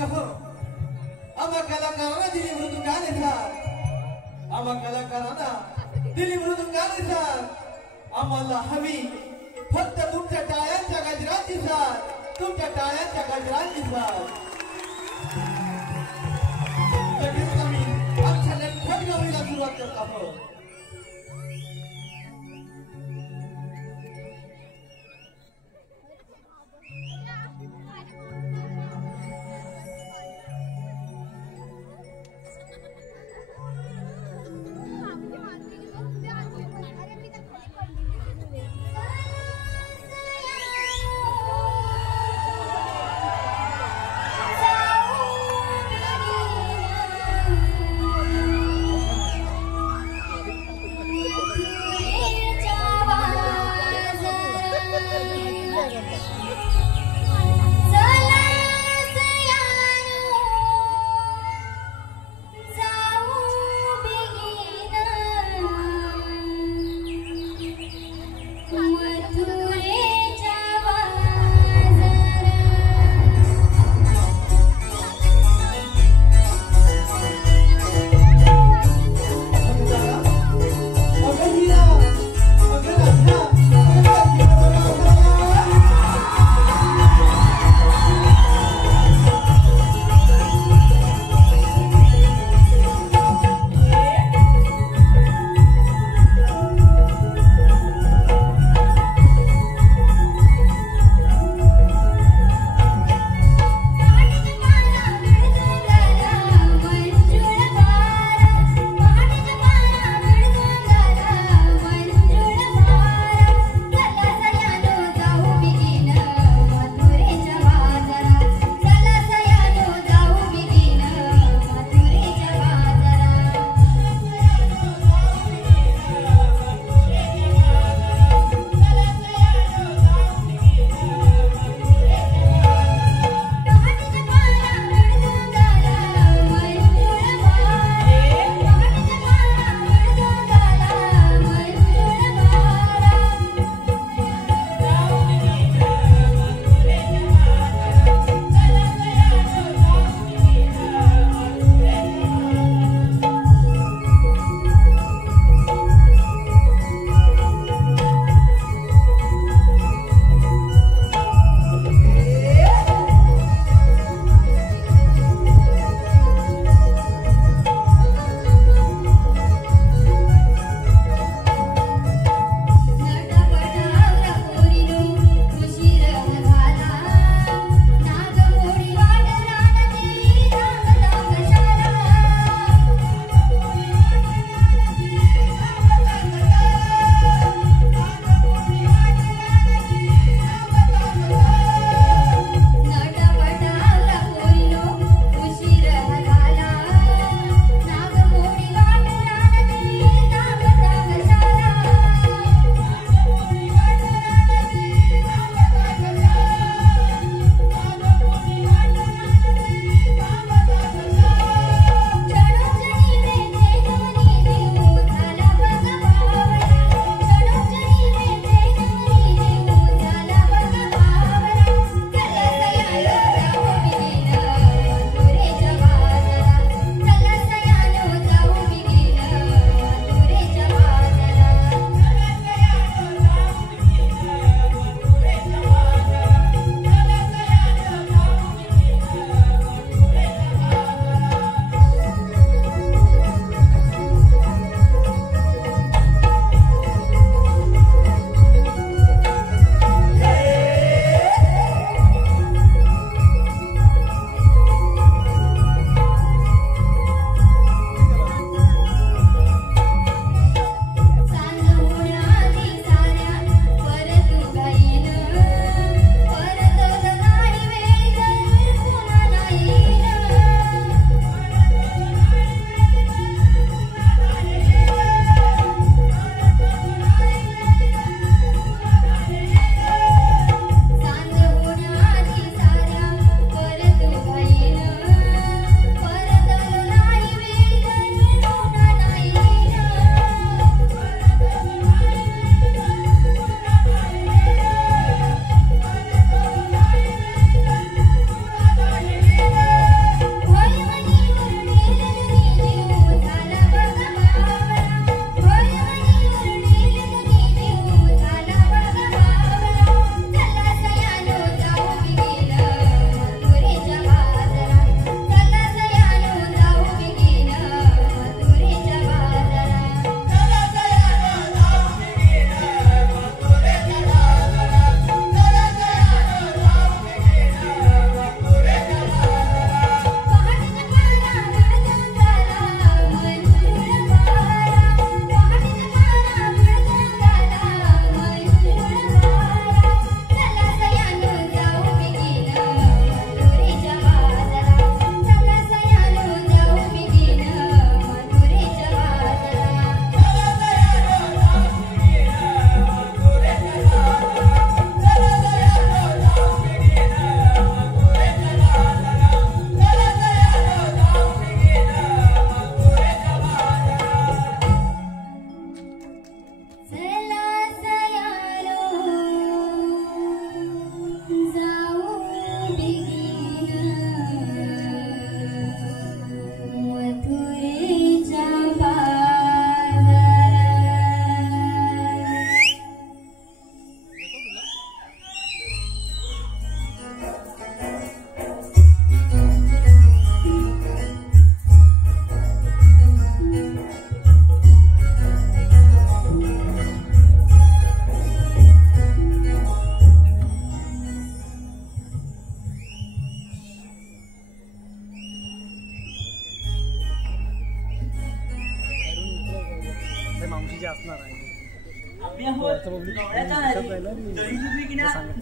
हो आम्हा कलाकारांना दिली मृदुंगाने साथ आम्हा कलाकारांना दिली मृदुंगाने साथ आम्हाला हवी फक्त तुमच्या टाळ्यांच्या गजराची साथ तुमच्या टाळ्यांच्या गजराची साथ लगेच आम्ही आमच्या नेमखट गवळीला सुरुवात करत आहोत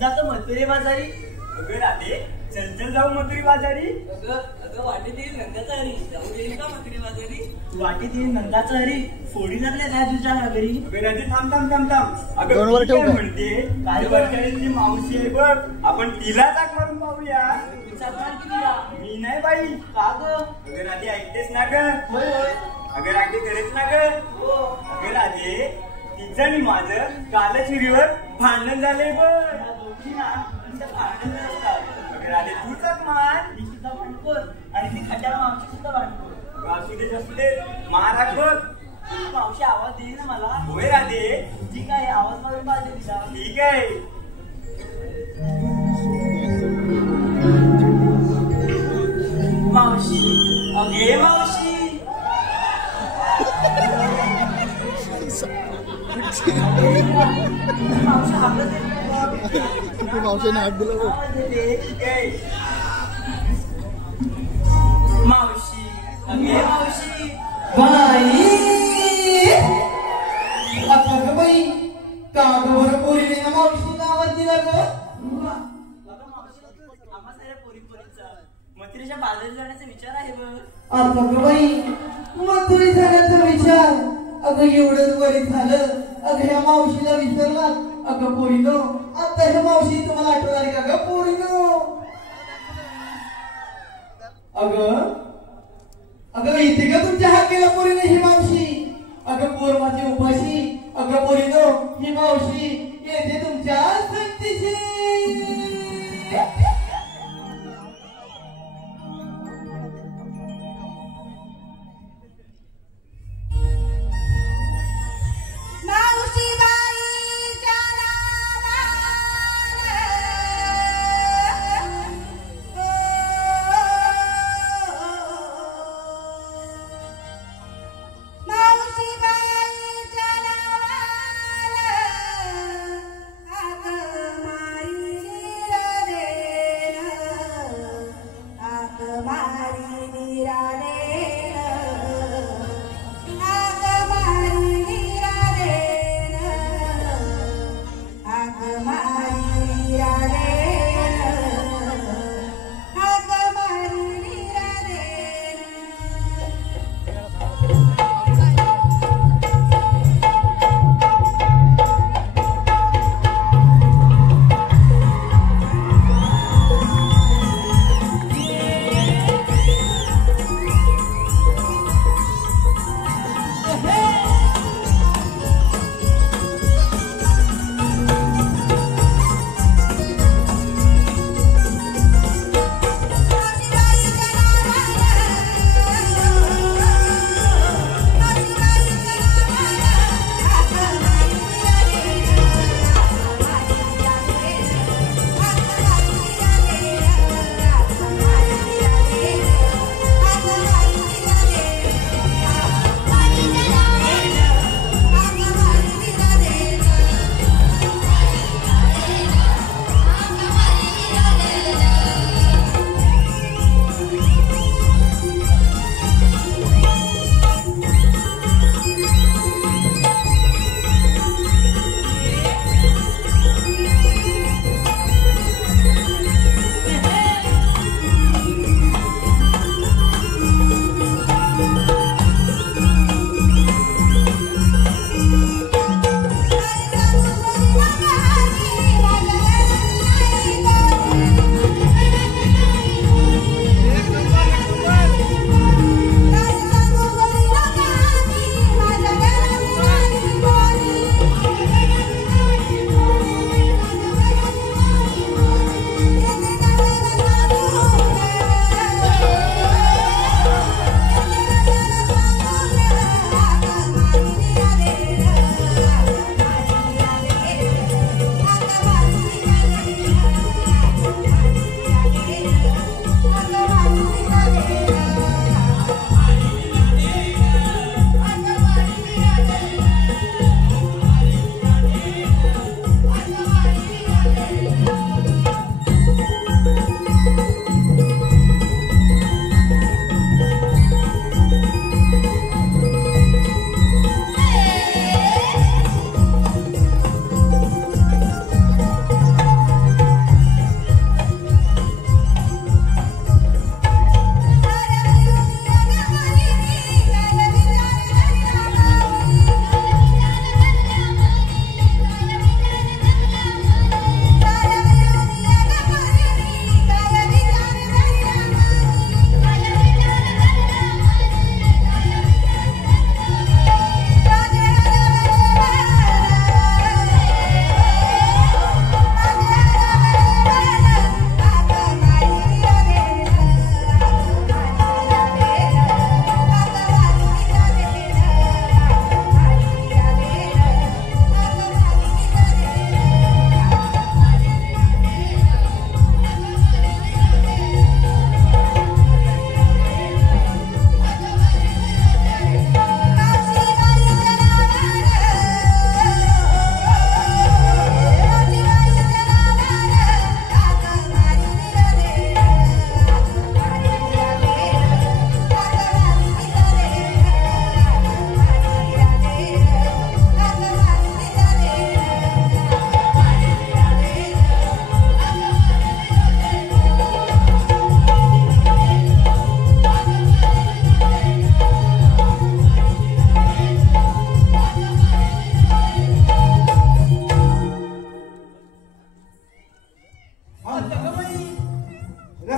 जातो मथुरे बाजारी. अगं राधे चल चल जाऊ मथुरे बाजारी. अगं वाटेत येईल नंदाचा हरी, जाऊ येईल का मथुरे बाजारी? वाटेत येईल नंदाचा हरी, फोडी लागल्या काय तुझ्या घरी? अगं राधे थांब थांब थांब थांब. अगं काय म्हणते काळीवरची मावशी आहे बघ, आपण तिला टाक मारून पाहूया. मी नाही बाई. का ग? अगं राधे ऐकतेस ना ग? होय होय. अगं राधे खरेच ना ग? अगं राधे तिचं आणि माझं कालच हिरीवर भांडण झालंय बघ. या दोघी ना तुमच्या भांडण असतात. अगं राधे तूच मान. मी सुद्धा भांडखोर आणि ती खट्याला मावशी सुद्धा भांडखोर. असू दे महाराज बघ. मावशी आवाज देईल ना मला? होय राधे ठीक आहे, आवाज मारून पाहिजे तिला. ठीक आहे. मावशी अगे मावशी. मावशी हाकत तू मावशीने हात दिला बघ. मावशी अगे मावशी. बाई आता ग बाई का बर पोरीने ना मावशीला आवाज दिला ग? मथुरेच्या बाजारी जाण्याचा विचार आहे बघ. आता ग बाई मथुरी जाण्याचा विचार. अगं एवढंच बरी झालं. अगं ह्या मावशीला विसरला. अगं पोरीनो आता ह्या मावशी तुम्हाला आठवण आली का ग पोरीनो? अगं अगं इथे का तुमच्या हात केला पोरीने ही मावशी? अगं पोर माझी उपाशी. अगं पोरीनो ही मावशी येते तुमच्या संगतीशी.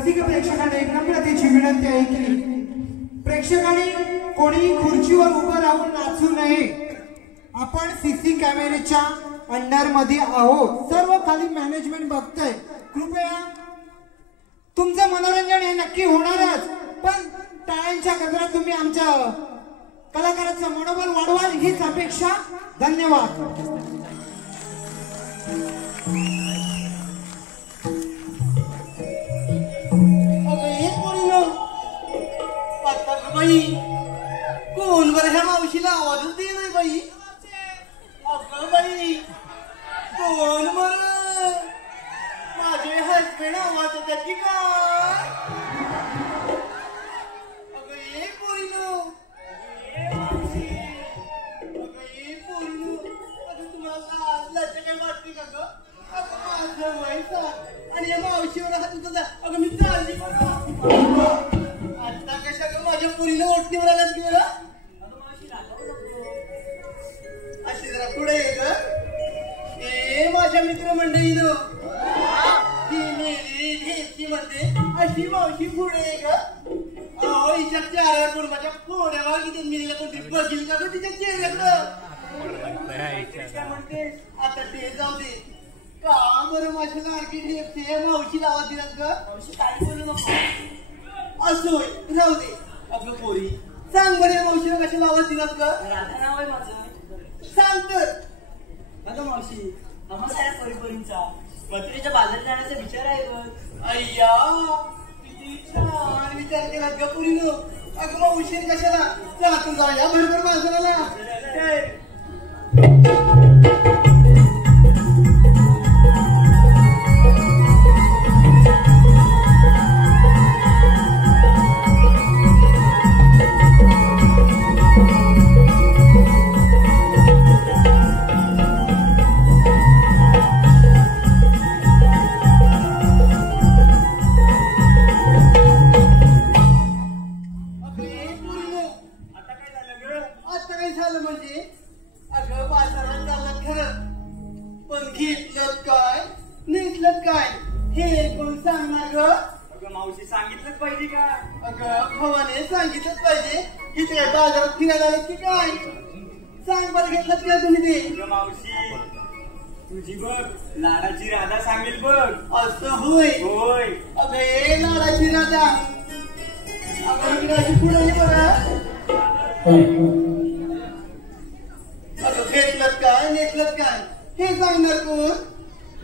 रसिक प्रेक्षकांना एक नम्रतेची विनंती आहे की प्रेक्षकांनी कोणी खुर्चीवर उभं राहून नाचू नये. आपण सीसी कॅमेऱ्याच्या अंडर मध्ये आहोत. सर्व खाली मॅनेजमेंट बघतोय. कृपया तुमचं मनोरंजन हे नक्की होणारच, पण टाळ्यांच्या गजरात तुम्ही आमच्या कलाकाराचं मनोबल वाढवाल हीच अपेक्षा. धन्यवाद. बाई कोण बरं ह्या मावशीला आवाजच दे नाही बाई. अगं बाई कोण बरं माझे हसबेंड आवाज होत्या की काय. अगं ये पोरीनो अगं ये पोरीनो. अगं तुम्हाला लज्जा काय वाटते का ग. अगं माझं व्हायचा आणि या मावशीवर हात तुझा. अगं मी चालली आता कशा ग माझ्या पोरीनं ओटणीवर आलाच की मला. अशी जरा पुढे ये ग. ए माझ्या मित्रमंडळीनं ही मेरी घेची म्हणते अशी मावशी पुढे ये ग. अहो हिच्या चार कुटुंबाच्या फोड्यावर किती मिळेल कोणती बघील का ग तिच्या चेहऱ्याकडं. म्हणते आता ते जाऊ दे. का बरं माझ्या लाडकी ढेपचे मावशीला आवाज दिलात ग. मावशी काय बोलू नको असो राहू दे. आपलं पोरी सांग बरं मावशीला कशाला आवाज दिलात ग. राधा नाव आहे माझं. सांग तर. अगं मावशी आम्हाला या पोरीपोरींचा मथुरेच्या बाजारात जाण्याचा विचार आहे ग. अय्या किती छान विचार केलात ग पोरीनो. अगं मावशी कशाला. चला तू जाऊया भरभर बाजाराला. सांगितलंच पाहिजे की ते बाजारात फिरायला आले की काय. सांग बरं घेतलं का तुम्ही ते. मावशी तुझी बघ लाडाची राधा सांगेल बघ. असं होय होय. अगं ए लाडाची राधा. अगं इकडे अशी पुढे ये बरं. अगं घेतलं काय नेटलं काय हे सांगणार कोण.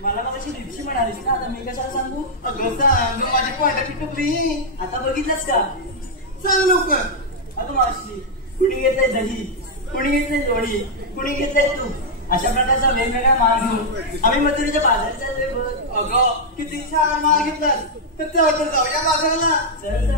मला मग अशी दिवशी म्हणालीस ना आता मी कशाला सांगू. अगं सांग माझी पॉइंट टुकली. आता बघितलंस का. सांग लवकर. अगं मावशी कुणी घेतलंय दही कुणी घेतलंय लोणी कुणी घेतलंय तूप अशा प्रकारचा वेगवेगळा माल घेऊन आम्ही मथुरेच्या बाजारात चाललोय बघ. अगं किती छान माल घेतला. तर तेव्हा तर जाऊया बाजाराला. चल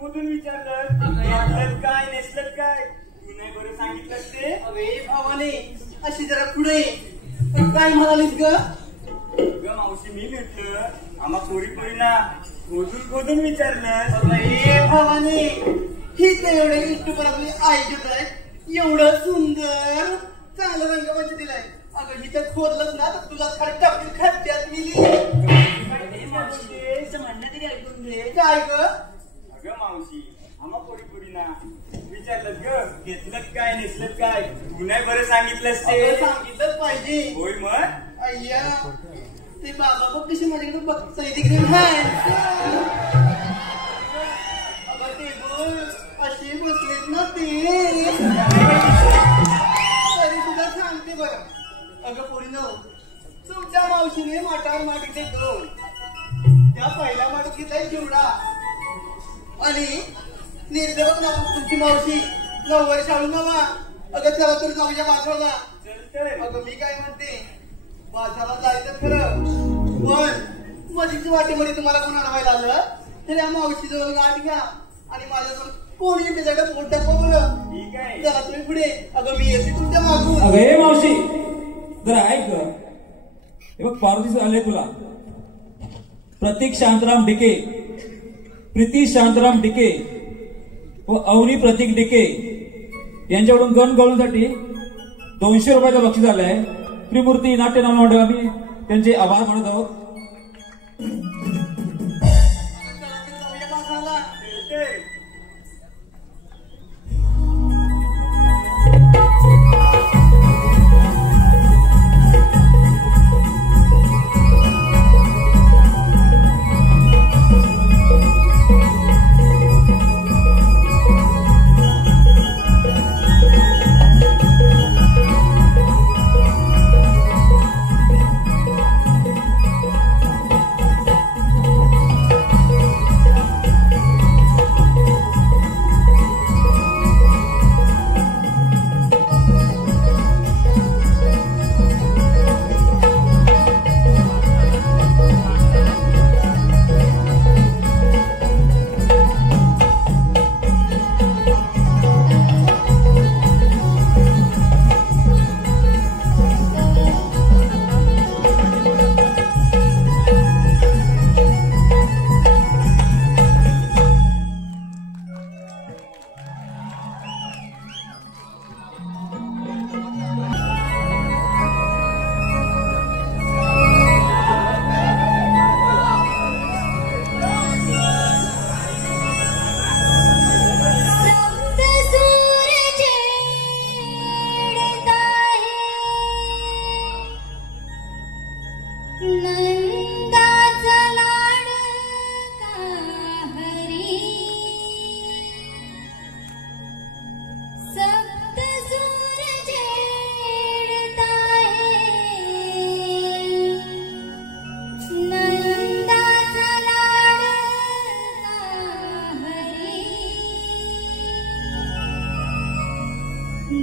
खोदून विचारलं काय नेसलं काय. तू नाही बरं सांगितलं ते. अरे भावाने अशी जरा पुढे काय म्हणालीस ग. मावशी मी म्हटलं आम्हा पोरीपोरींना खोदून विचारलं. अरे भावाने ही तर एवढे युट्यूबर आपली ऐकत आहे. एवढं सुंदर चांगलं रंगमंच दिलाय. अगं ही तर खोदलंच ना तर तुला टाकून खड्ड्यात मिली. म्हणणं तरी ऐकून घे. काय ग. अगं मावशी आम्हा पोरीपोरींना विचारलं ग घेतलं काय नेसलं काय. तू नाही बरं सांगितलंस ते. सांगितलंच पाहिजे. होय मग. अय्या ते बाबा बघ कशी माझ्याकडे बघताय तिकडे. अगं ते बोल अशी बसलेत ना ते. तरी तुला सांगते बरं. अगं पोरीनो तुमच्या मावशीने माठावर मागितले 2. त्या पहिल्या माठात घेतलाय चिवडा आणि निर्देवक ना तुमची मावशी 9 शाळू नवा. अगं चला तर जाऊया बाजाराला. अगं मी काय म्हणते बाजारात जायचं खरं पण मधीच वाटेमध्ये तुम्हाला कोण अडवायला आलं तर या मावशी जवळ गाठ घ्या आणि माझ्याजवळ कोण येईल त्याच्याकडे पोट टाकवा बरं. ठीक आहे. चला तुम्ही पुढे. अगं मी येते तुमच्या मागून. अगं हे मावशी जरा ऐक ग. हे बघ पार्वतीच आले तुला. प्रतीक शांतराम डिके, प्रीती शांतराम डिके व अवनी प्रतीक डिके यांच्याकडून गण गवळणीसाठी 200 रुपयाचं बक्षीस आलंय. त्रिमूर्ती नाट्य नाम मंडळ आम्ही त्यांचे आभार मानत आहोत. चला तर जाऊया बाजारला.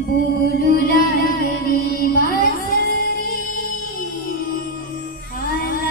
बोलू लागली वासरी, आला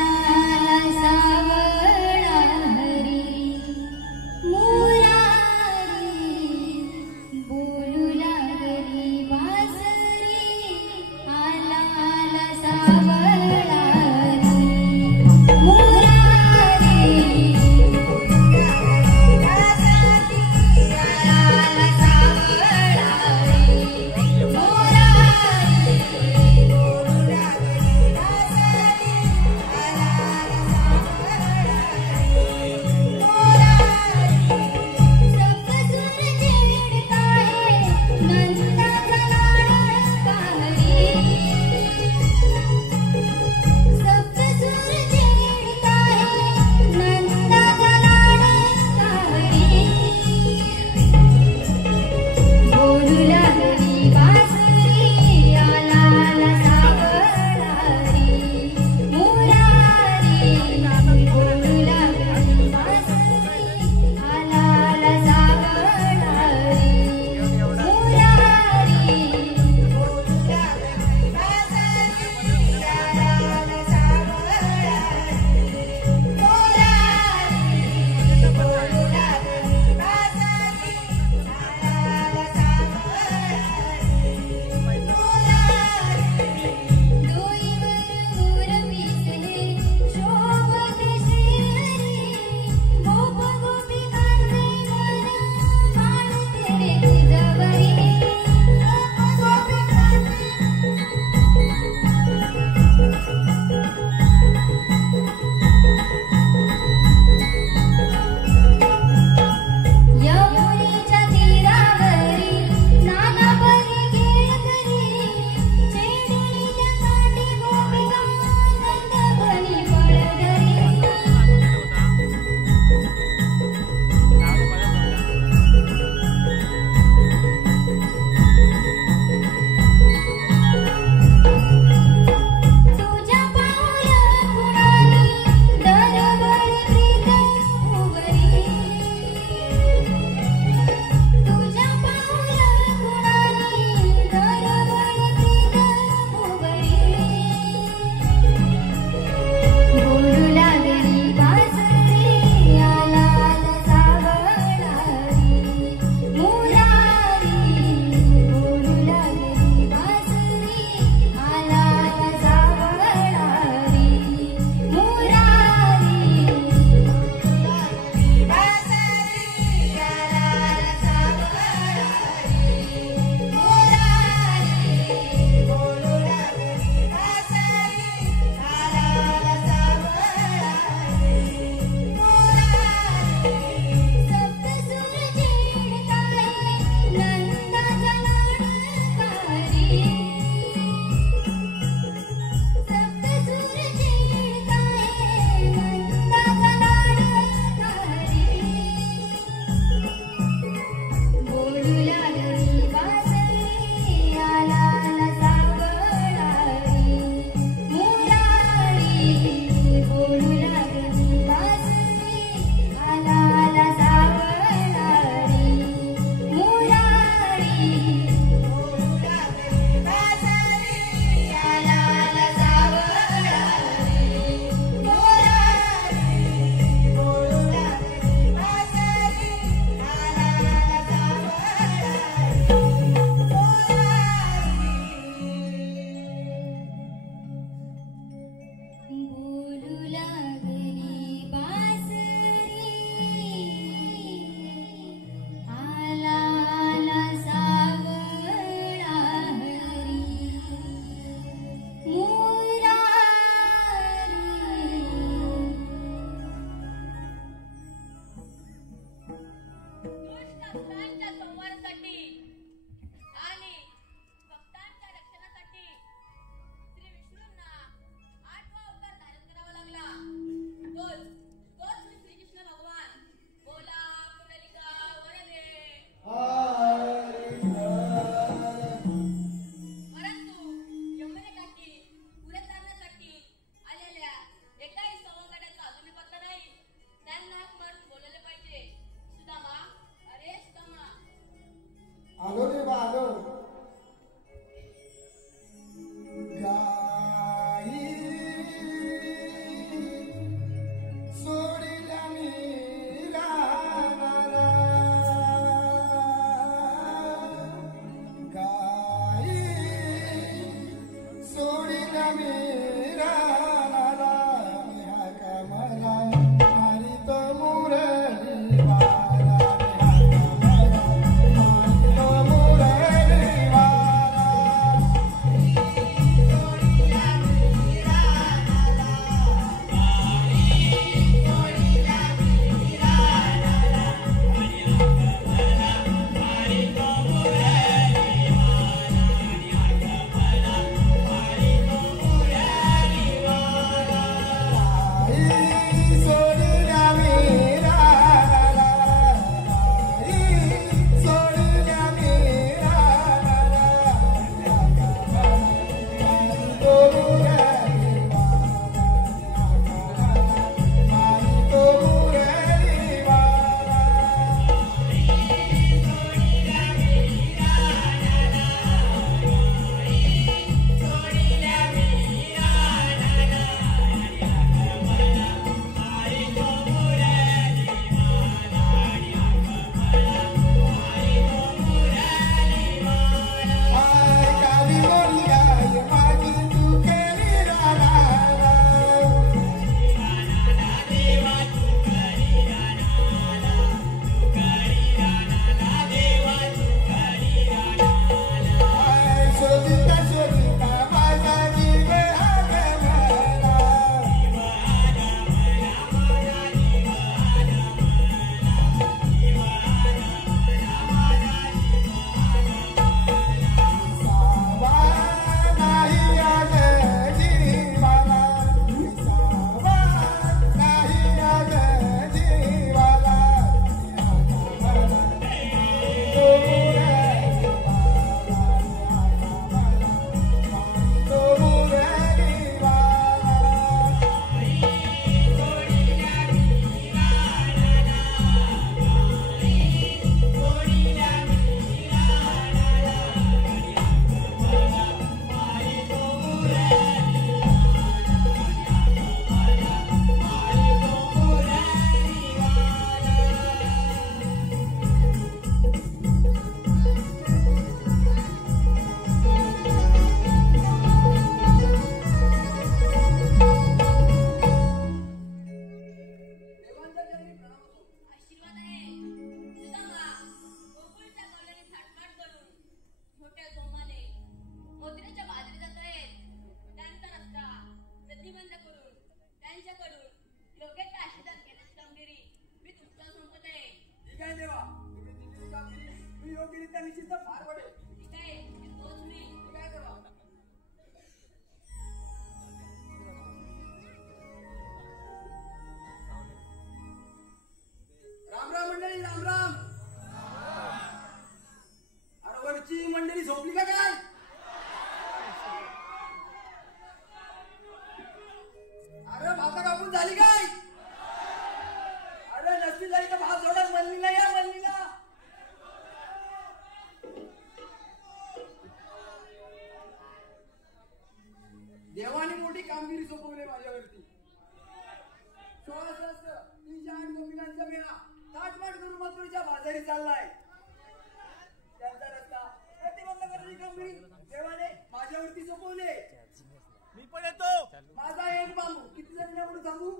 त्यांच्याकडून योग्य काशीदार केल्याची कामगिरी मी तुमचा सोबत आहे. ठीक आहे देवा, तुम्ही दिलेली कामगिरी मी योग्यरित्या निश्चित पार पडेल. ठीक आहे, तोच मी. ठीक आहे देवा. राम राम मंडळी, राम राम. अरे वरची मंडळी झोपली का काय? अरे भाता कापून झाली काय? अरे नसती झाली तर भात जोडा मल्लीला या, मल्लीला. देवाने मोठी कामगिरी सोपवली माझ्यावरती. 16,308 गोपिकांचा मेळा ताटमाट करून मथुरेच्या बाजारी चाललाय. त्यांचा रस्ता प्रतिबंध करण्याची कामगिरी देवाने माझ्यावरती सोपवले. मी पण येतो. माझा एक बांबू किती जणांना म्हणून सांगू?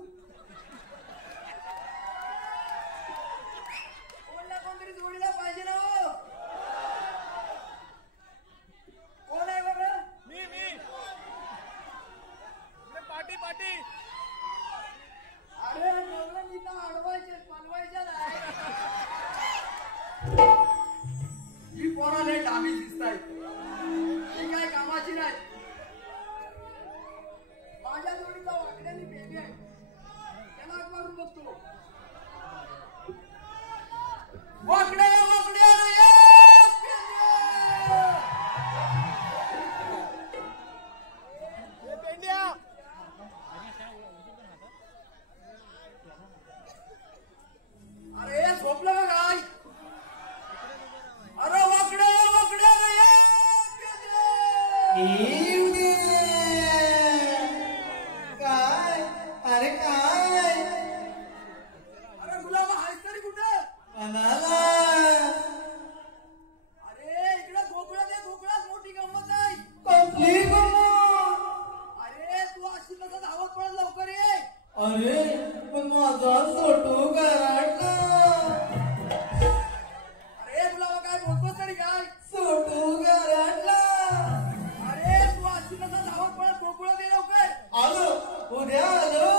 कोणला कोणतरी जोडीला पाहिजे ना हो. कोण आहे बघा? मी पाटी पाटी. अरे डोंगरात इथं अडवायचे पालवायच्या नाही. ही पोराले डामी दिसतायत. ही काय कामाची नाही. माझ्या जोडीचा वाकड्याने बेबी आहे, त्याला हाक मारून बघतो. वाकड्या वाकड्या रे पेंड्या. अरे झोपलं का काय? अरे वाकड्या वाकड्या रे काय? अरे काय? अरे गुलाब आहेस तरी कुठं? अनाला. अरे इकडे गोकुळात आहे, गोकुळात मोठी गंमत आहे. कसली गंमत? अरे तू अशी कसं धावत पडत लवकर ये. अरे पण माझा फोटो कराडला. अरे गुलाबा काय बोलतोस तरी काय? फोटो कराडला. अरे तू अशी कसं धावत पडत गोकुळात ये लवकर. आलो, उद्या आलो.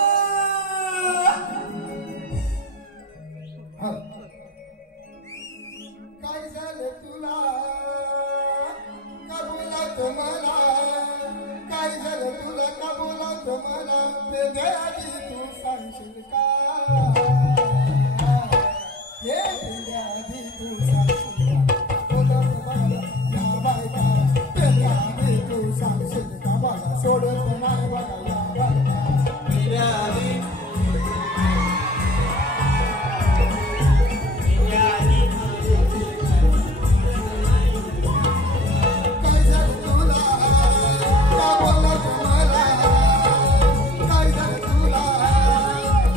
काय झालं तुला कबुलात मला, काय झालं तुला कबुलात मला, पेद्याआधी तू सांगशील का, हे पेद्याआधी तू सांगशील का, बोलत मला या बायका, पेद्याआधी तू सांगशील का, मला सोडत नाही बघा या बायका. काय झालं तुला कबुलात मला, काय झालं तुला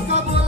कबुलात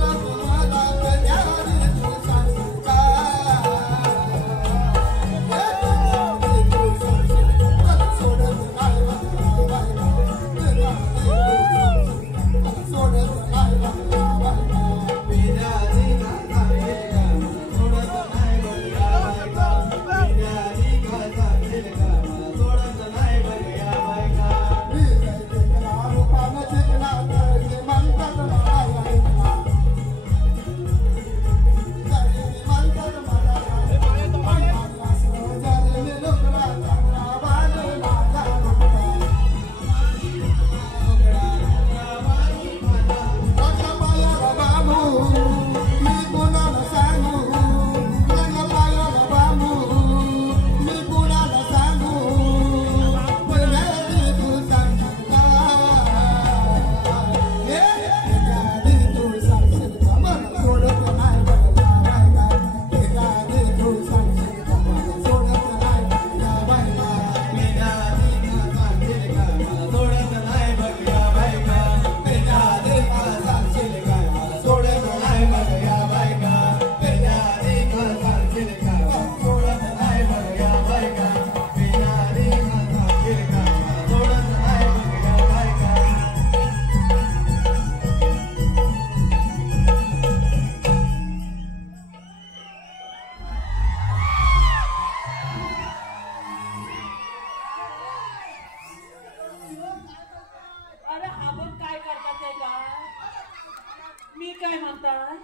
काय म्हणताय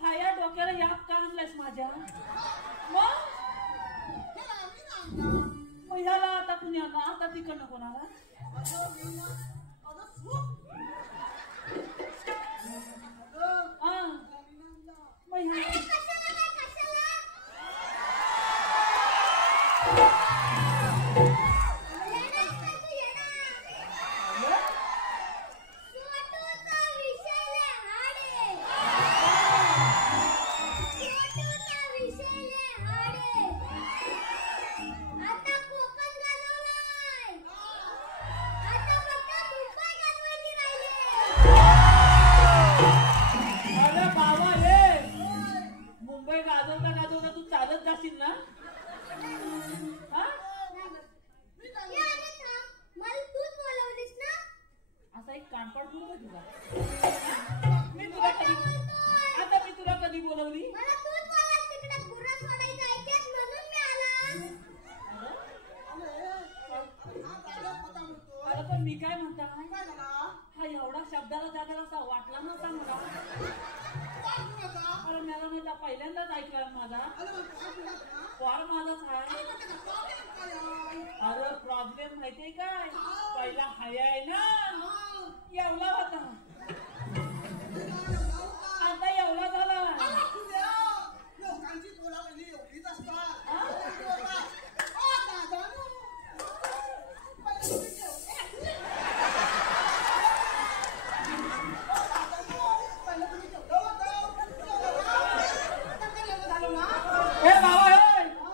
हा या डोक्याला याप का आणलायस माझ्या मग ह्याला आता पुण्याला आता तिकडनं कोणाला मी काय म्हणता हा एवढा शब्दाला जागेला असा वाटला नव्हता मला अरे मला माझा पहिल्यांदाच ऐकला माझा फार माझाच आहे अरे प्रॉब्लेम माहितीये काय पहिला हाय आहे ना एवढा होता आता एवढा झाला लोकांची बोलावली एवढीच असतात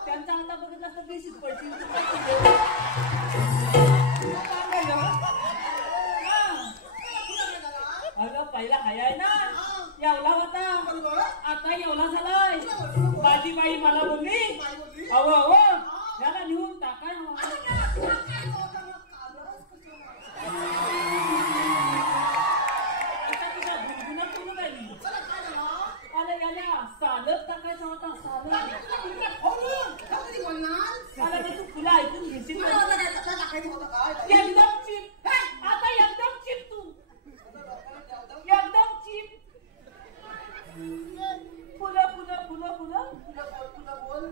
त्यांचा आता बघत असतं बेसिक पडतील अगं पहिला हाय आहे ना एवढा होता आता एवढा झालाय माझी बाई मला बोलली अव अव याला नेऊन टाकाय सालच टाकायचा होता सालच तू तुला ऐकून घेशील एकदम चिप आता एकदम चिप तू एकदम चिप फुलं फुलं फुलं फुलं बोल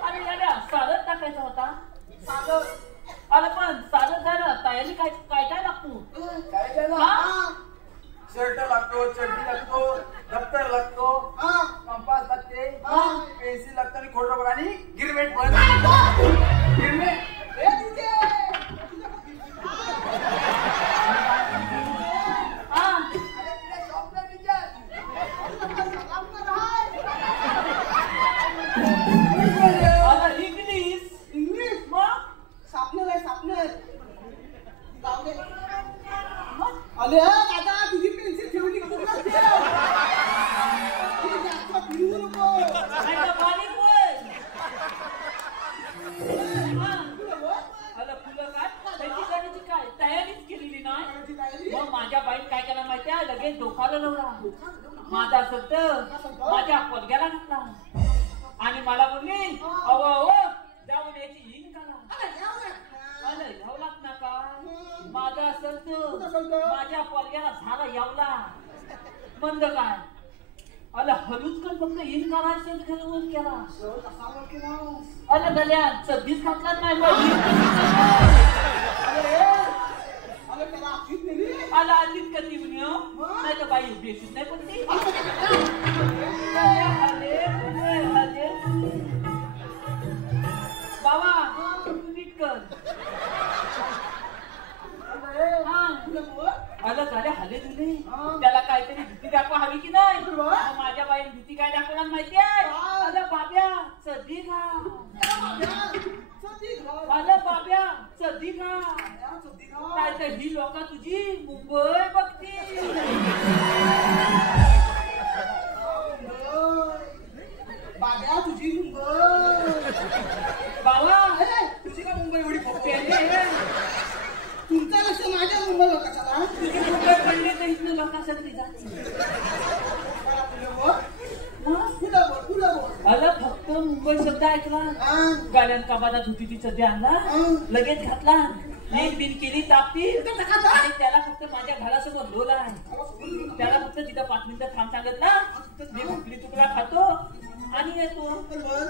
अरे याला सालच टाकायचा होता सालच अरे पण सालच झालं तयारी काय काय काय लागतो शर्ट लागतो चड्डी लागतो दप्तर लागतो कंपास लागते पेन्सिल लागतं आणि खोडरबर आणि गिरमेट पण गिरमेट इंग्लिश मग सापनर आहे सापनर अरे दादा तुझी पेन्सिल ठेवली काय तयारीच केलेली नाही मग माझ्या बाईक काय केला माहिती आहे लगेच डोकाला लावला माझा सत्त माझ्या पोरग्याला घातला आणि मला बोलली अव अव जाऊन याची हिंग करा यावलाच नका माझा सत्त माझ्या पोरग्याला झाला यावला मंद काय अला हलूच कर फक्त हिंग करायचं घरवर केला अला गल्या चड्डीच घातला नाही आला आधीच कधी नाही तर बाई बेसिस नाही पण ती बाबा तू नीट कर आलं झाले हले तुले त्याला काहीतरी भीती दाखवा हवी की नाही माझ्या बाईने भीती काय दाखवणार माहिती आहे अरे बाब्या सदी खा अरे बाब्या सदी खा काय तर ही लोक तुझी मुंबई बघती बाब्या तुझी मुंबई बाबा तुझी का मुंबई एवढी बघते तुमचा लक्ष माझ्या मुंबई लोकांचा तुझी मुंबई पडली तर इथलं लोकांसाठी जाते अरे फक्त मुंबई शब्द ऐकला गाड्यान काबादा धुतीची सध्या आणला लगेच घातला लीन बिन केली तापतील आणि त्याला फक्त माझ्या घरासमोर लोला आहे. त्याला फक्त तिथं 5 मिनिटं थांब सांगत ना, मी उकली तुकडा खातो आणि येतो.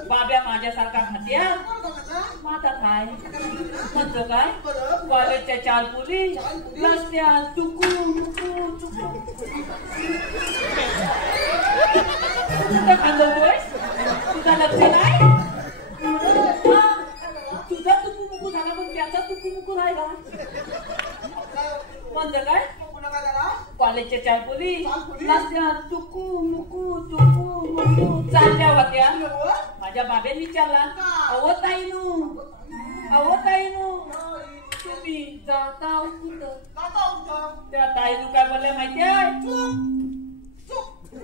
बाब्या माझ्यासारखा खात्या माता काय म्हणतो काय, कॉलेजच्या 4 पुरी रस्त्यात तुकू तुकू तुकू खांदवतोय. तुझा लक्ष नाही, तुझा तुकू मुकू झाला पण त्याचा तुकू मुकू राहिला. म्हणतो काय, कॉलेजच्या 4 पुरी रस्त्यात तुकू मुकू तुकू मुकू चालल्या होत्या. माझ्या बाबेने विचारला, अहो ताईनू तुम्ही जाता कुठं? त्या ताईनू काय बोलल्या माहितीये?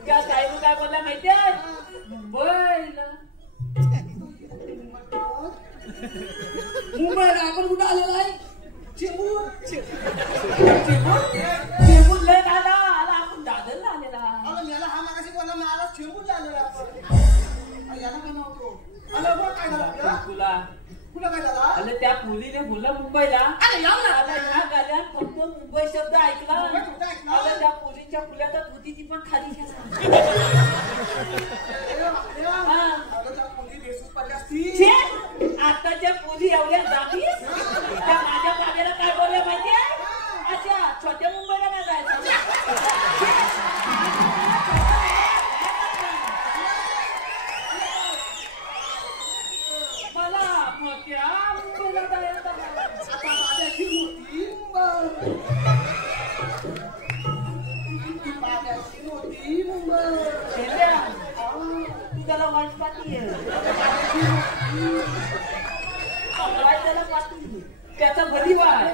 त्या ताईनू काय बोलल्या माहितीये? मुंबईला. आपण कुठं आलेला आहे? चेंबूर लय आला आपण दादरला आलेला. याला हा मागाशी बोलला मला चेंबूर आलेला याला काय नव्हतो. काय झालं तुला तुला काय झाला? अरे त्या मुलीने बोललं मुंबईला. ह्या गाड्यात फक्त मुंबई शब्द ऐकला. अरे त्या मुलीच्या फुल्यातच होती ती पण खाली गेला. आताच्या पोरी एवढ्या जातीस त्या माझ्या बाबेला काय बोलल्या माहितीये? अच्छा छोट्या मुंबईला नाही जायचं. मला मोठ्या मुंबईला जायचं. आता बाब्याची मोठी मुंबई, बाब्याची मोठी मुंबई. तू त्याला वाट पाहतीये, त्याला पाहती त्याचा भली वाट.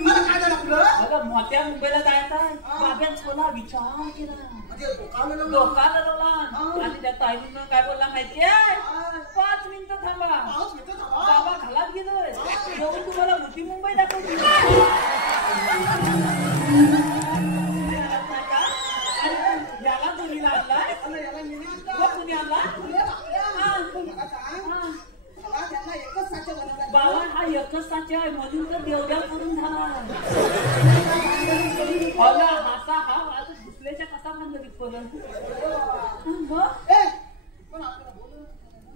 मला काय झालं आपलं? अगं मोठ्या मुंबईला जायचं. बाब्यान थोडा विचार केला, धोका लढवला आणि त्या ताईनं काय बोलला माहितीये? 5 मिनिटं थांबा, बाबा घालात गेलोय, येऊन तुम्हाला मोठी मुंबई दाखवली. याला दोन्हीला आणलाय, कुणी आणला? बाबा हा एकच साचे आहे म्हणून तर देवद्या करून झाला. हासा हा दुसऱ्याच्या कसा बांधला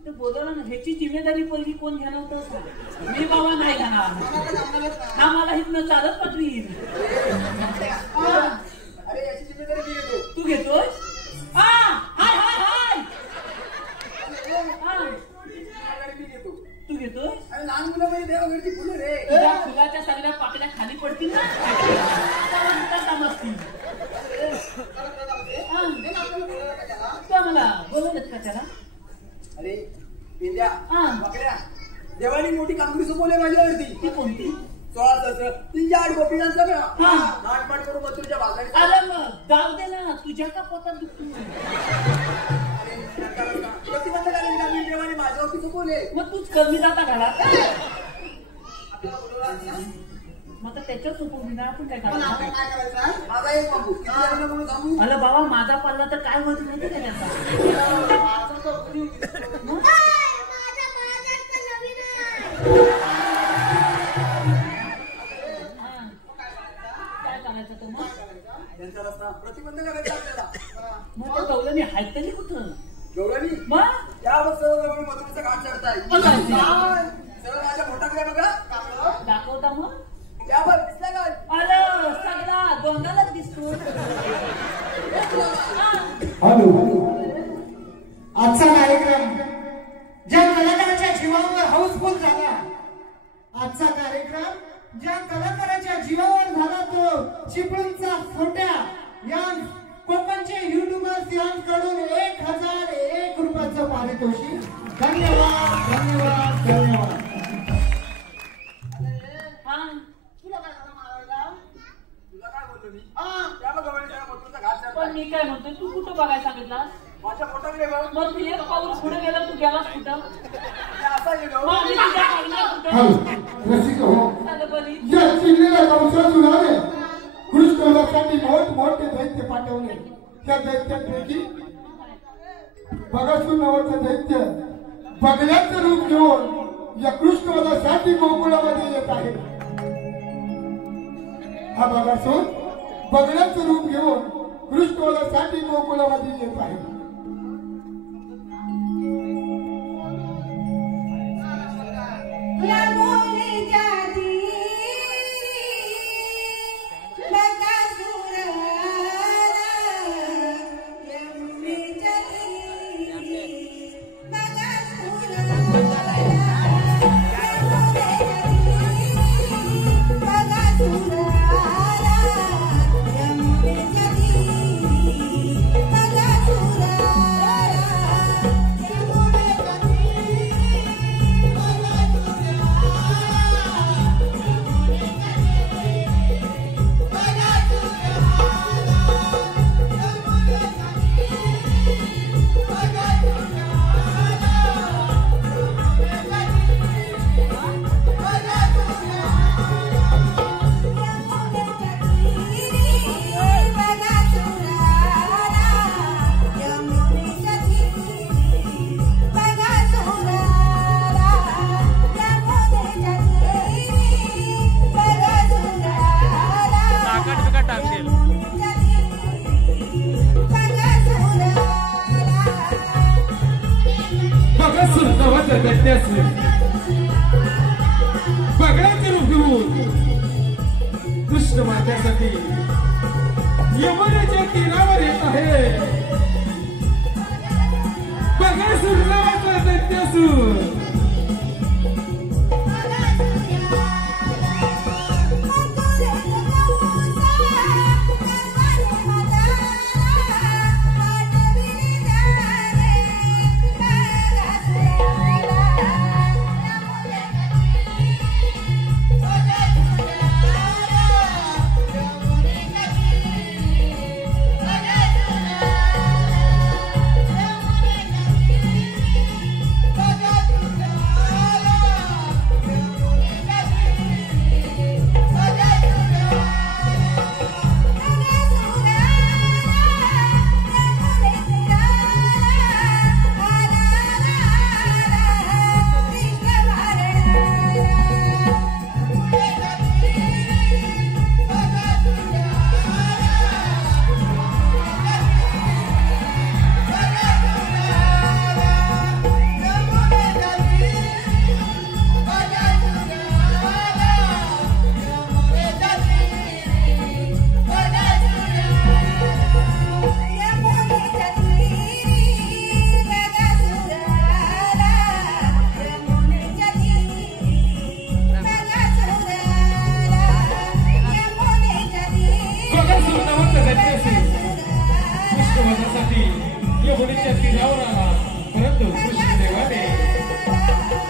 ते बोलवलं ना. ह्याची जिम्मेदारी पहिली कोण घेणार होतं? मी बाबा नाही घेणार. हा मला इथनं चालत पाठवीन. अरे याची जिम्मेदारी मी घेतो. तू घेतोय? हाय हाय हाय मी घेतो. तू घेतोय? अरे लहान मुलं म्हणजे देवघरची फुलं रे. तुझ्या फुलाच्या सगळ्या पाकड्या खाली पडतील ना, समजतील. मला बोलवलं का त्याला? अरे पिंड्या पकड्या, देवानी मोठी कामगिरी सोपवली माझ्यावरती. ती कोणती? 16 तीनच्या 8 गोपीनांचा नाटपाट करून मथुरेच्या बाजारी. अरे मग जाऊ दे ना, तुझ्या का पोटात दुखतो? प्रतिबंध करायची कामगिरी देवानी माझ्यावरती सोपवले. मग तूच कमी जाता घरात. आपल्याला बोलवलं मग त्याच्या सोपवली ना, आपण काय पण आपण करायचं? काय करायचं? माझा एक बाबू किती जण म्हणून सांगू? अरे बाबा माझा पडला तर काय होत माहिती का त्याचा? माझं तर कोणी काय करायचं तो मग? त्यांचा रस्ता प्रतिबंध करायचा आपल्याला. मग त्या गौरांनी हाय तरी कुठं? गौराणी मग त्यावर सर्व मथुरेचा घाट चढताय. सरळ माझ्या मोठाकडे बघा. दाखवता मग? त्यावर दिसला काय? अरे सगळा दोंडालाच दिसतो. हॅलो, आजचा कार्यक्रम ज्या कलाकाराच्या जीवावर हाऊसफुल झाला, आजचा कार्यक्रम ज्या कलाकाराच्या जीवावर झाला तो चिपळूणचा फोट्या या कोकणचे युट्यूबर्स यांकडून 1001 रुपयाचं पारितोषिक. धन्यवाद धन्यवाद धन्यवाद. तुला काय झालं मारायला? तुला काय बोललो मी? त्यावर गौराणीच्या मथुरेचा घाट पण चढताय. मी काय म्हणतोय, तू कुठं बघायला सांगितलं? माझ्या मोठाकडे बघ. मग तू एक पाऊल पुढे गेला, तू गेलास कुठं? असा गेलो. मग मी तुझ्या मागणं कुठं? हॅलो, रसिक हो, झालं बरी. या चिडलेल्या कंसातून आले कृष्णासाठी मोठे दैत्य पाठवले. त्या दैत्यांपैकी बगासूर नावाचं दैत्य बगड्याचं रूप घेऊन या कृष्णवधासाठी गोकुळामध्ये येत आहे. हा बघासूर बगड्याचं रूप घेऊन कृष्णवधासाठी गोकुळामध्ये येत आहे. बगड्याचे रूप घेऊन कृष्ण माझ्यासाठी यमुनेच्या तीरावर येत आहे. बगासूर नावाचा दैत्यासूर यमुनेच्या तीरावर आला. परंतु कृष्णदेवाने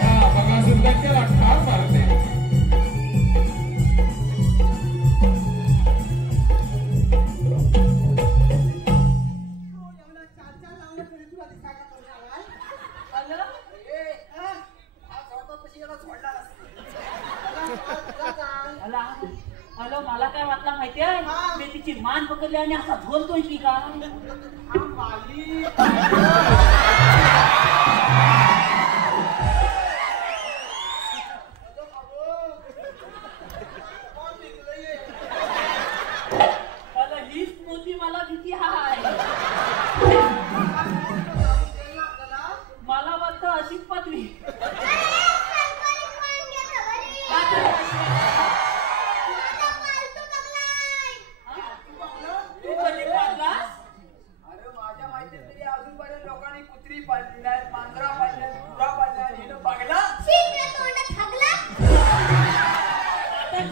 या बगासूर दैत्याला ठार मारले. हॅलो, मला काय वाटलं माहितीये, मी तिची मान पकडली आणि असा झोलतोय की का. हीच मोठी मला भीती हाय. मला वाटतं अशीच पदवी.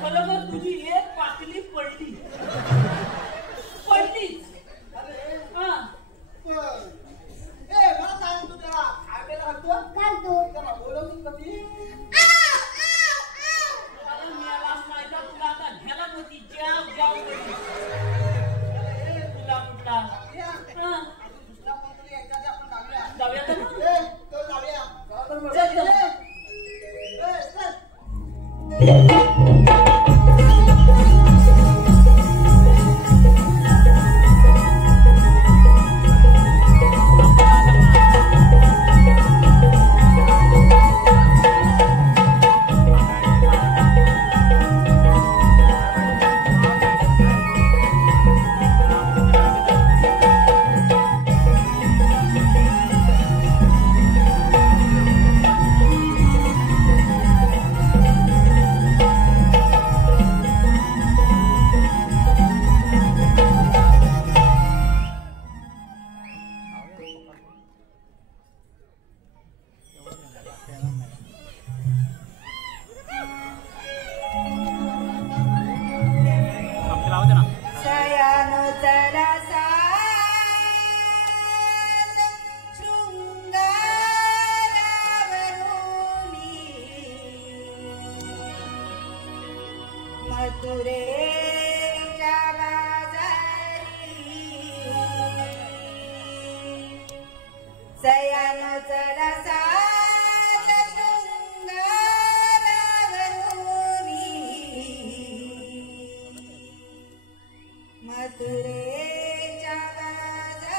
खरोखर तुझी एक पाकली पडली. मथुरेच्या बाजारी सयानो चढा साज शृंगारावरूनी मथुरेच्या बाजारी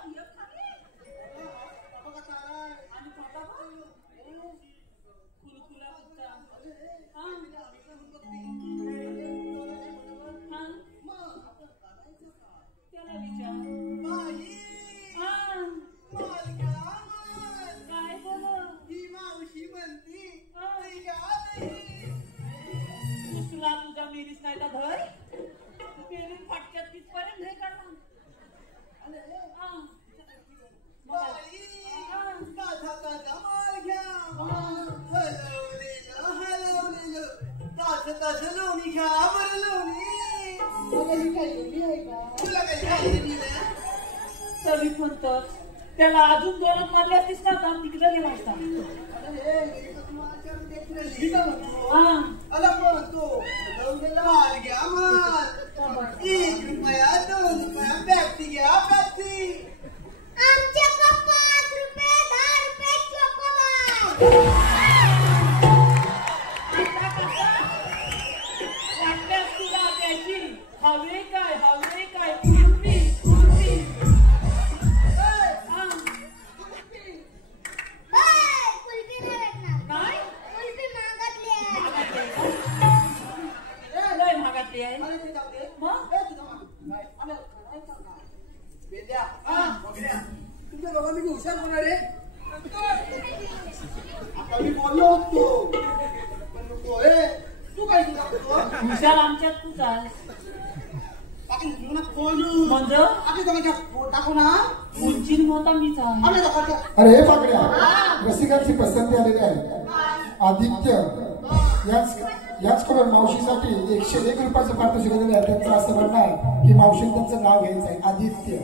एक खाली आणि फटाफट कुलकुला कुत्ता त्याला विचार काय बोल ही मावशी म्हणती तुला तुझा मेरीच नाही का धर मेरी फाटक्यात तिथपर्यंत हे करणार लोणी घ्या बरं लोणी तुला काही तरी पण तर त्याला अजून दोनच मारले असतीस ना तर तिकडे गेला असता माल घ्या माल 1 रुपया 2 रुपया पॅप्सी घ्या पॅप्सी आमच्या 5 रुपये 10 रुपये चॉकोबार वाटल्यास तुला त्याची हवे काय तुमच्या दोघांनी हुशार होणार आहे मी बोललो होतो तू काय हुशार आमच्यात तूच आहे उंची मोठा मीच आहे अरे हे पाकड्या रसिकांची पसंती आलेली आहे आदित्य याचकडून मावशीसाठी 101 रुपयाचं पारितोषिक दिलेलं आहे. त्यांचं असं म्हणणं आहे की मावशीने त्यांचं नाव घ्यायचं आहे आदित्य.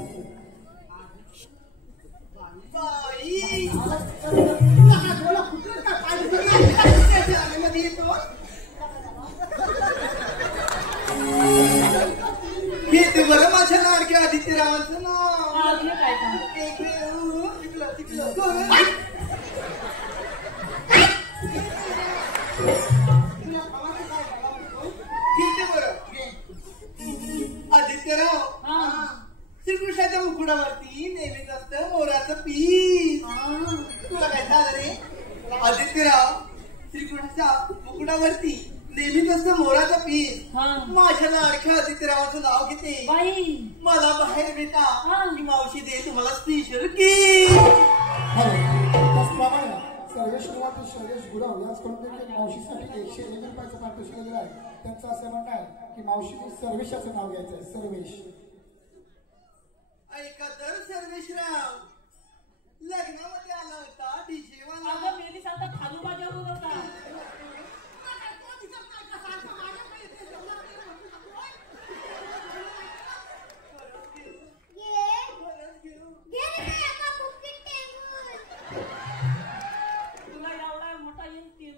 बरं माझ्या लाडक्या आदित्यरावांचं नाव आदित्यराव श्रीकृष्णाच्या मुकुडावरती नेहमीच असतं मोराचं पीस. तुला काय झालं रे आदित्यराव? श्रीकृष्णाच्या मुकुडावरती नेहमीच असतं मोराचं पीस. माझ्या लाडक्या आदित्यरावाचं नाव घेते. मला बाहेर भेटा की मावशी दे तुम्हाला स्पेशल की. त्याचप्रमाणे सर्वेश गुरव याचकडून देखील मावशीसाठी 101 रुपयाचं पारितोषिक दिलेलं आहे. त्यांचं असं म्हणणं आहे की मावशीने सर्वेशाचं नाव घ्यायचं आहे. सर्वेश. ऐका तर सर्वेशराव, लग्नामध्ये आला होता डीजे वाला. मेली सांगता खालू माझ्या होता.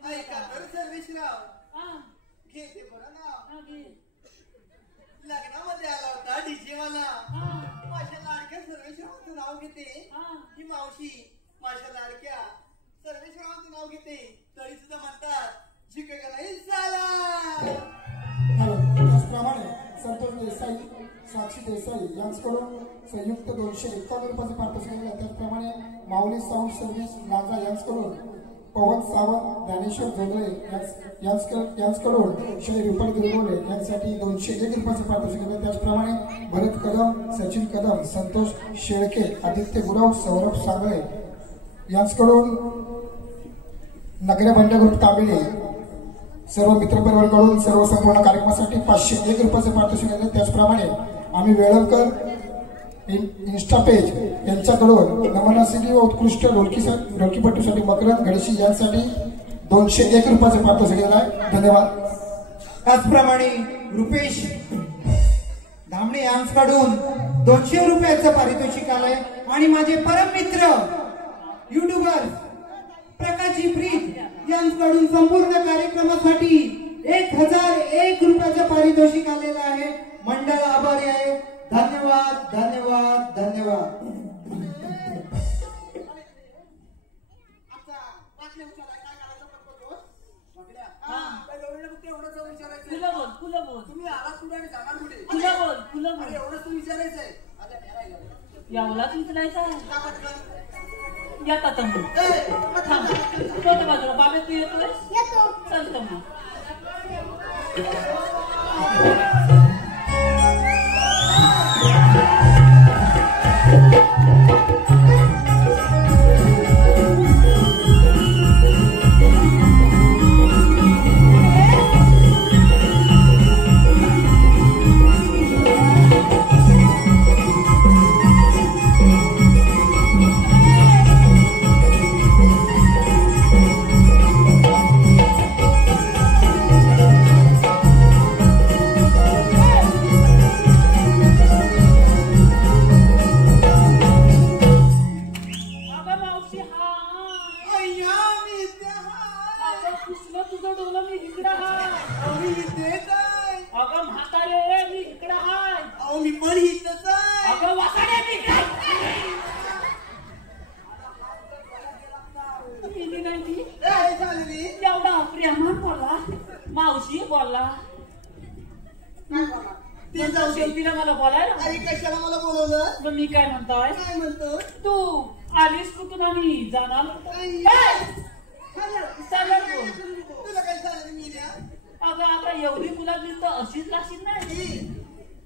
ऐका तर सर्वेशराव, घेते बरं ना. लग्नामध्ये आला होता डीजे वाला. माझ्या लाडक्या सर्वेशरावांचं नाव घेते ही मावशी. माझ्या लाडक्या सर्वेशरावांचं नाव घेते तरी सुद्धा म्हणतात जिकेगा नाही साला. त्याचप्रमाणे संतोष देसाई, साक्षी देसाई यांच्याकडून संयुक्त 251 रुपयाचं पारितोषिक दिलं. त्याचप्रमाणे माऊली साऊंड सर्व्हिस लाजा यांच्याकडून पवन सावंत, ज्ञानेश्वर जोगळे यांच्याकडून 100 रुपये गिरवले यांसाठी 201 रुपयाचं पारितोषिक दिलं. त्याचप्रमाणे भरत कदम, सचिन कदम, संतोष शेळके, आदित्य गुरव, सौरभ सागळे यांच्याकडून नगरे बंड ग्रुप तामिळे सर्व मित्रपरिवाराकडून सर्व संपूर्ण कार्यक्रमासाठी 501 रुपयाचं पारितोषिक दिलं. त्याचप्रमाणे आम्ही वेळवकर इन्स्टा पेज यांच्याकडून नमना सिटी व उत्कृष्ट ढोलकीपट्टूसाठी मकरंद घडशी यांसाठी 201 रुपयाचं पारितोषिक दिलं आहे. धन्यवाद. त्याचप्रमाणे रुपेश धामणे यांच्याकडून 200 रुपयाचं पारितोषिक आलंय. आणि माझे परम मित्र युट्यूबर प्रकाशजी प्रीत यांच्याकडून संपूर्ण कार्यक्रमासाठी 1001 रुपयाचं पारितोषिक आलेलं आहे. मंडळ आभारी आहे. धन्यवाद धन्यवाद धन्यवाद. तुम्ही आला कुठे आणि जाणार कुठे? एवढंच तू विचारायचंय. यावलाच उचलायचा येतात मग कोणत्या बाजूला बाबे तू येतोय चलतो मग मावशी बोलला तिला मला बोलायला कशाला मला बोलवलं मग मी काय म्हणतोय काय म्हणतो तू आलीस कुठून आणि जाणार तुला काय सांगितलं मी अगं आता एवढी मुला दिसत अशीच राशील नाही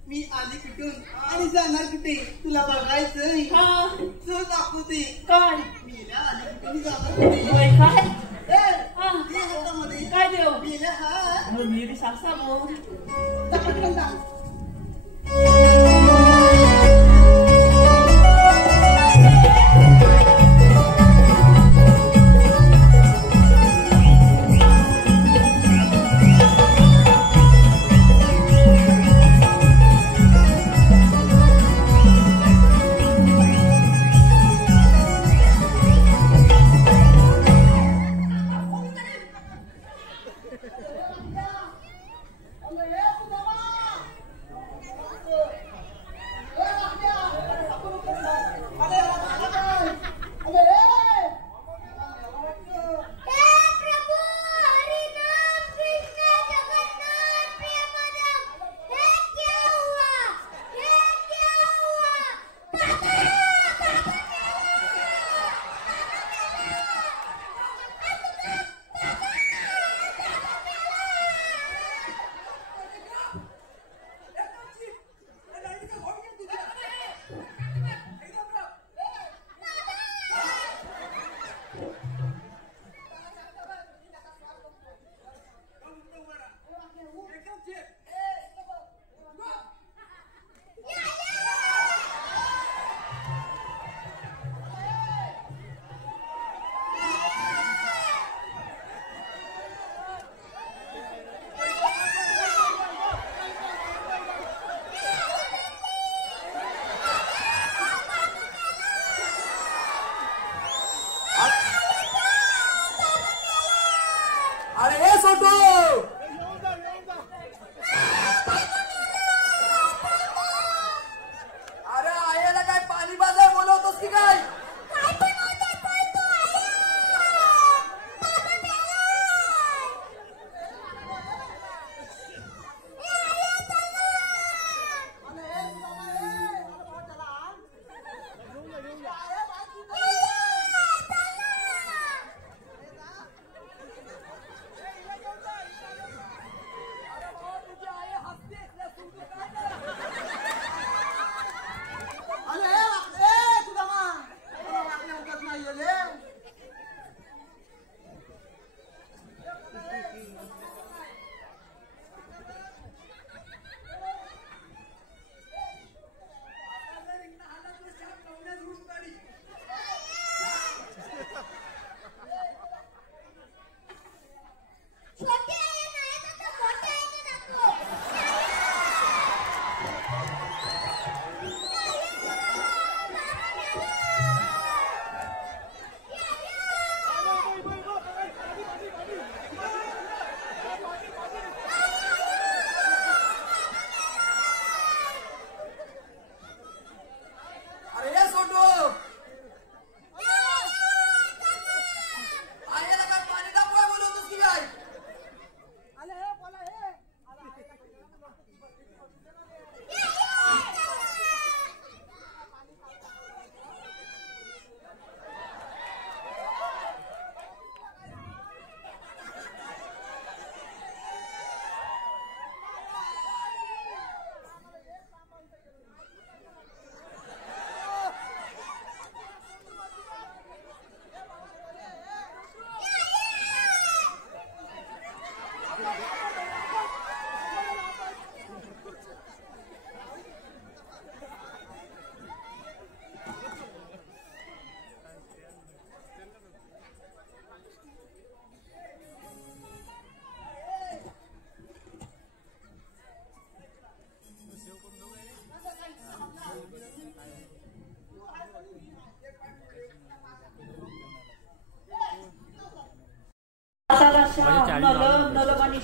मी आली कुठून आणि जाणार कुठे तुला बघायचं हा चल दाखवते काय मी आली कुठे जाणार कुठे काय हातामध्ये काय देव मेल्या हा मी सासा बोल पटकन जा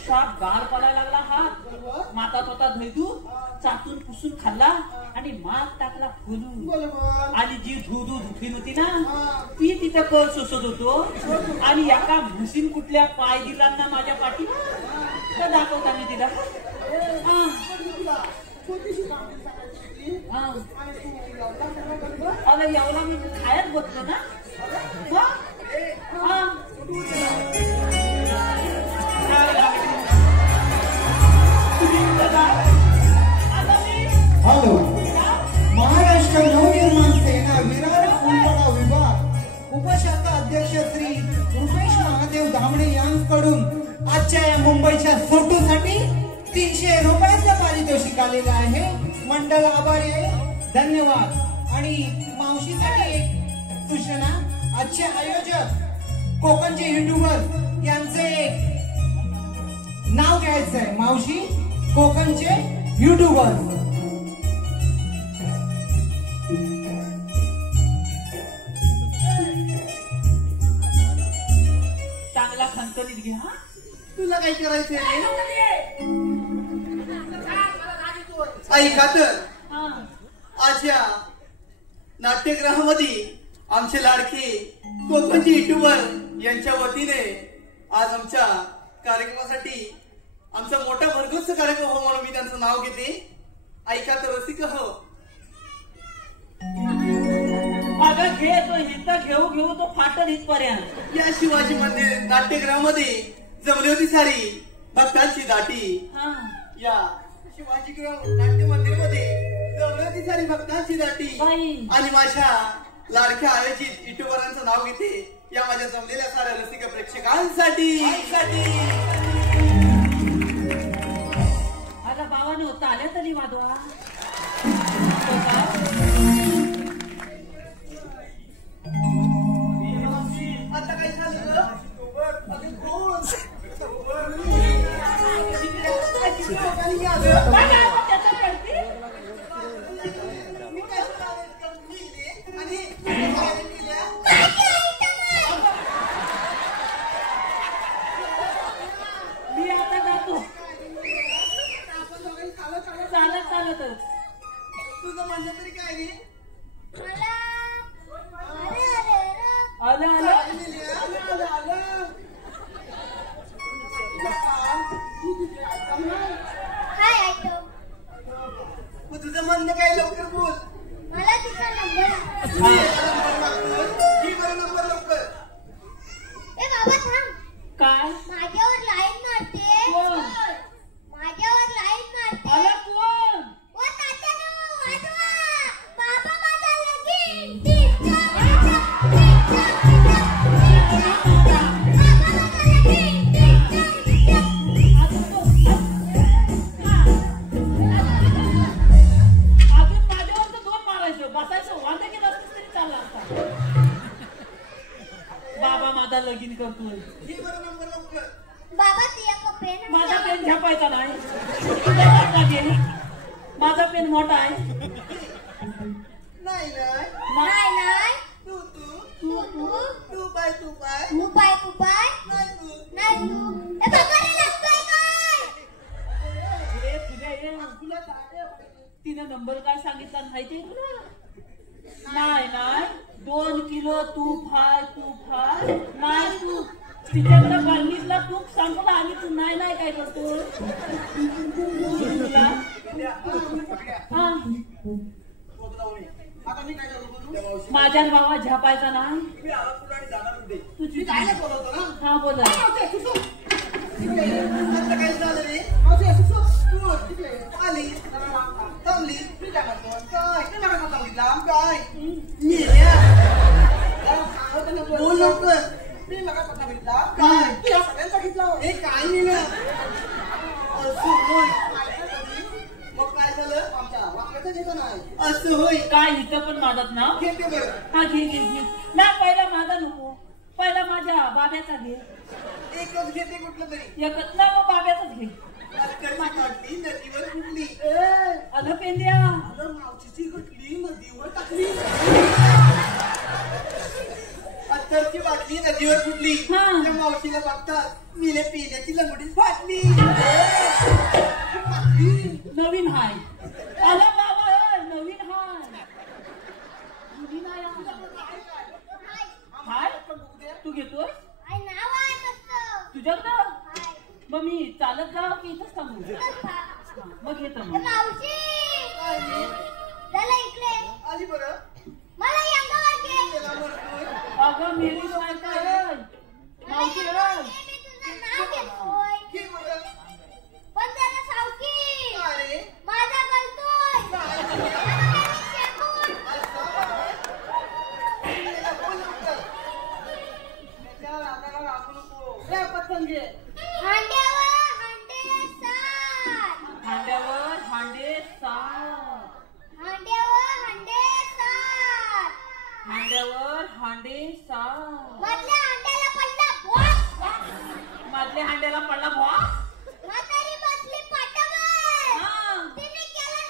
असा गाल पडायला लागला हात माता तोता धैदू चाटून पुसून खाल्ला आणि माग टाकला खोलून आणि जी धू धुफीन होती ना ती तिथं कळ सोसत होतो आणि एका भुसीन कुठल्या पाय दिला ना माझ्या पाठी तर दाखवता मी तिला अरे एवढा मी खायच बसलो ना हॅलो महाराष्ट्र नवनिर्माण सेना विरार फुलपाडा विभाग उपशाखा अध्यक्ष श्री रुपेश महादेव धामणे यांकडून आजच्या या मुंबईच्या फोटोसाठी 300 रुपयाचं पारितोषिक आलेलं आहे. मंडळ आभारी आहे, धन्यवाद. आणि मावशीसाठी एक सूचना, आजचे आयोजक कोकणचे युट्यूबर यांचे एक नाव घ्यायचं आहे. मावशी कोकणचे युट्यूबर चांगला खंतलीत घे. हा तुला काय करायचंय ऐका तर आज या नाट्यगृहामध्ये आमचे लाडके कोकणचे युट्यूबर यांच्या वतीने आज आमच्या कार्यक्रमासाठी आमचा मोठा भरघोस कार्यक्रम हो म्हणून मी त्यांचं नाव घेते. ऐका तर रसिक हो. अगं घे तो हिंदा घेऊ घेऊ तो फाटल इथपर्यंत. या शिवाजी मंदिर नाट्यगृहामध्ये जमली होती सारी भक्तांची दाटी. या शिवाजी नाट्य मंदिर मध्ये जमली होती सारी भक्तांची दाटी आणि माझ्या लाडक्या आयोजित युट्यूबरांचं नाव घेते या माझ्या जमलेल्या साऱ्या रसिक प्रेक्षकांसाठी. अगं बाबाने होता आल्या तरी वादवा आता काय झालं मी आता जातो चालत चालतच. तुझं म्हणणं तरी काय रे? आलं आलं तुझं म्हणणं काय लवकर बोल. मला तुझा नंबर नंबर लवकर. ए बाबा थांब. काय माझ्यावर लाईन मारते. कोण? माझ्यावर लाईन मारते. आला कोण? ओ तात्यानो वाजवा. बाबा माझा लगीन. बाबा माझा लगीन करतोय. बाबा ते एक पेन माझा पेन छापायचा नाही. माझा पेन मोठा आहे. नाही नाही नाही तू तू तू तू तू पाय तू पाय नाही तू नाही तू. ए बाबा रे लागतोय काय? तिने नंबर काय सांगितला माहितीये तुला? नाही नाही 2 किलो तूप हाय नाही तू तिच्याकडे बर्नीतला तूप संपला आणि तू नाही नाही काय करतो तुला? माझ्या बाबा झपायचा नाही. तुझी हा बोला. काय झालं रे? आली थांबली काय बोल लवकर. काय काय नाही मग काय झालं? असं होय. काय इथं पण माझाच नाव घेते बरं. हा घे घे घे. ना पहिला माझा नको, पहिला माझ्या बाब्याचा घे. एकच घेते कुठलं तरी. एकच ना मग बाब्याचाच घे. काढली नदीवर कुठली अगं पेंद्या मावशीची घटली नदीवर टाकली. अत्तरची बाटली नदीवर फुटली. हा. त्या मावशीला बघतात मिले पिण्याची लंगडीच फाटली. नवीन हाय आला बाबा नवीन हाय नवीन हाय हाय तू घेतोय आई नाव आहे कसं तुझ्याकडं हाय मग मी चालत जावं की इथंच थांबू मग येतो ए, मग मावशी चला इकडे आली बरं मला अंगावर घे त्याला म्हणतोय अगं मेरी बायका आहे मावशी आहे. मी तुझं नाव घेतोय की बरं पण जरा सावकी अरे माझा गलतोय शेपूट हांड्यावर हांडे सात हांड्यावर हांडे सात हांड्यावर हांडे सात हांड्यावर हांडे सात मधल्या हांड्याला पडला बॉस मधल्या हांड्याला पडला भॉ म्हातारी बसली पाटावर हा. तिने केलं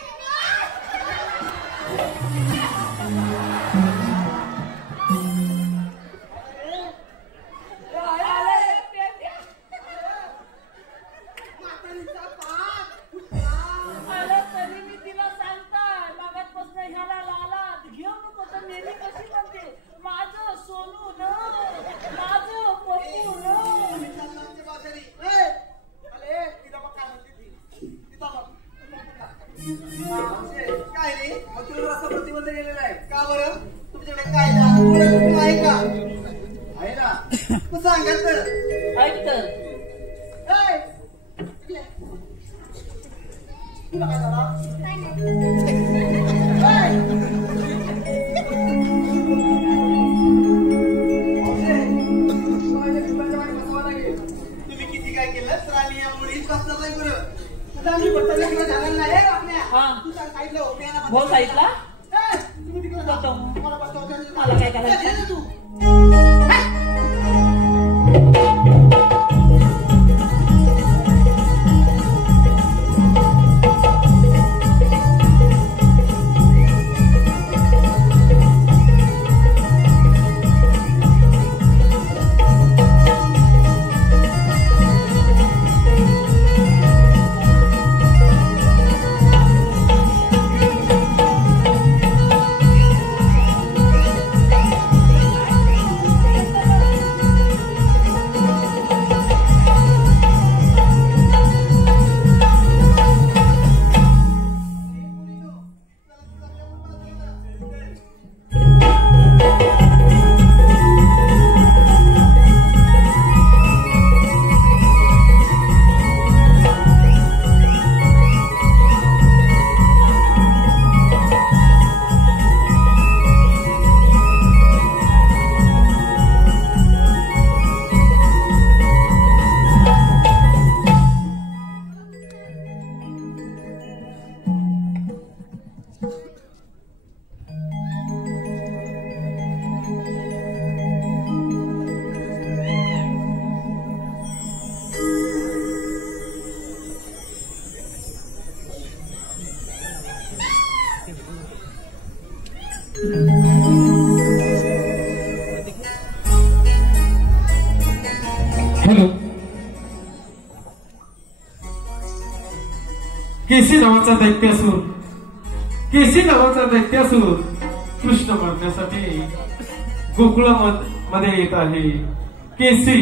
अरे तरी मी तिला सांगताय मागातपासून ह्याला लालात घेऊ नको तर नेहमी कशी म्हणते माझं सोनू न माझं पप्पू न काय रे मग तुला रस्ता प्रतिबंध केलेला आहे का बरं तुमच्याकडे कायदा कुठे आहे का आहे ना तू सांगा तर ऐक तर ए, इकडे. तुला काय झालं? तुम्ही किती काय केलं तर आम्ही या मुलीच बसणार नाही बरं तुझा आम्ही बसवलं झालं नाही आपल्या हा. तू सांग सांगितलं ओपियाला भाऊ साईडला तुम्ही तिकडे जातो. मला बसवलं मला काय करायचं तू हॅलो केसी नावाचा दैत्यासूर कृष्ण मारण्यासाठी गोकुळामध्ये येत आहे. केसी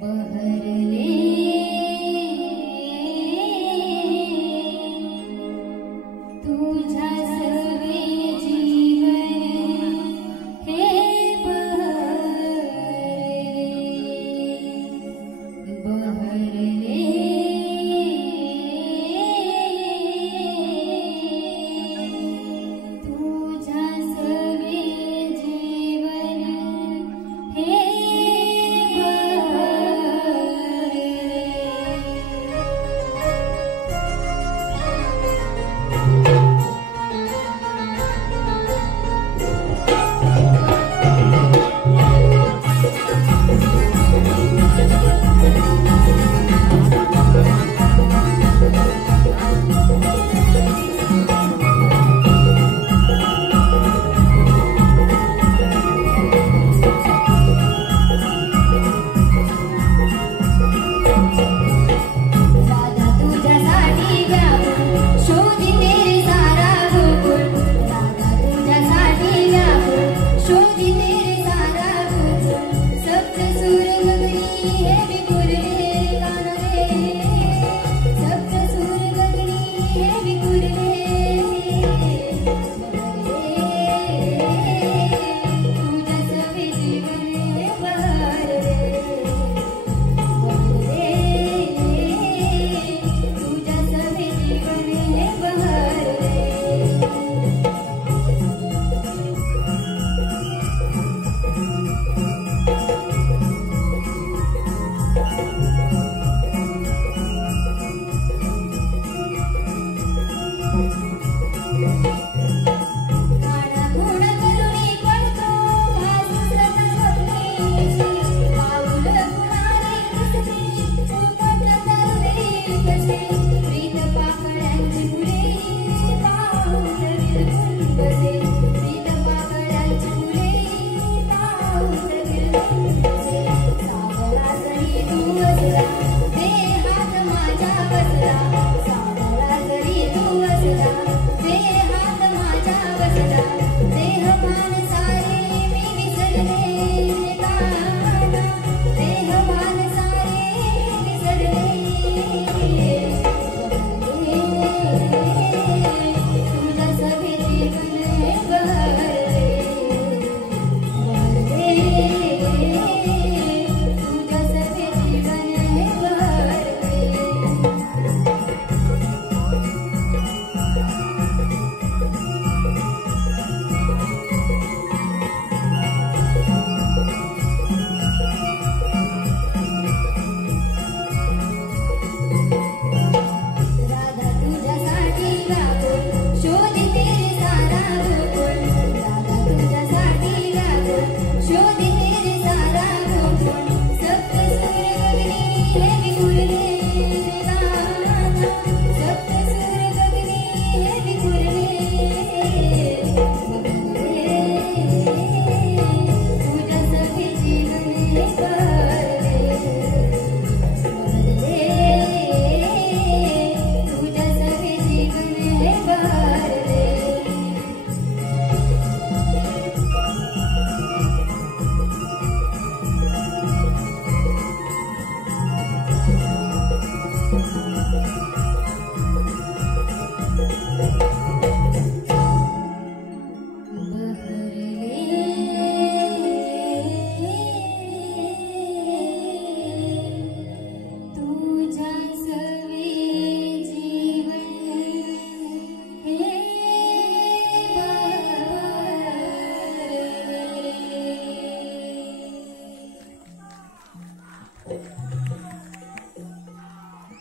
बह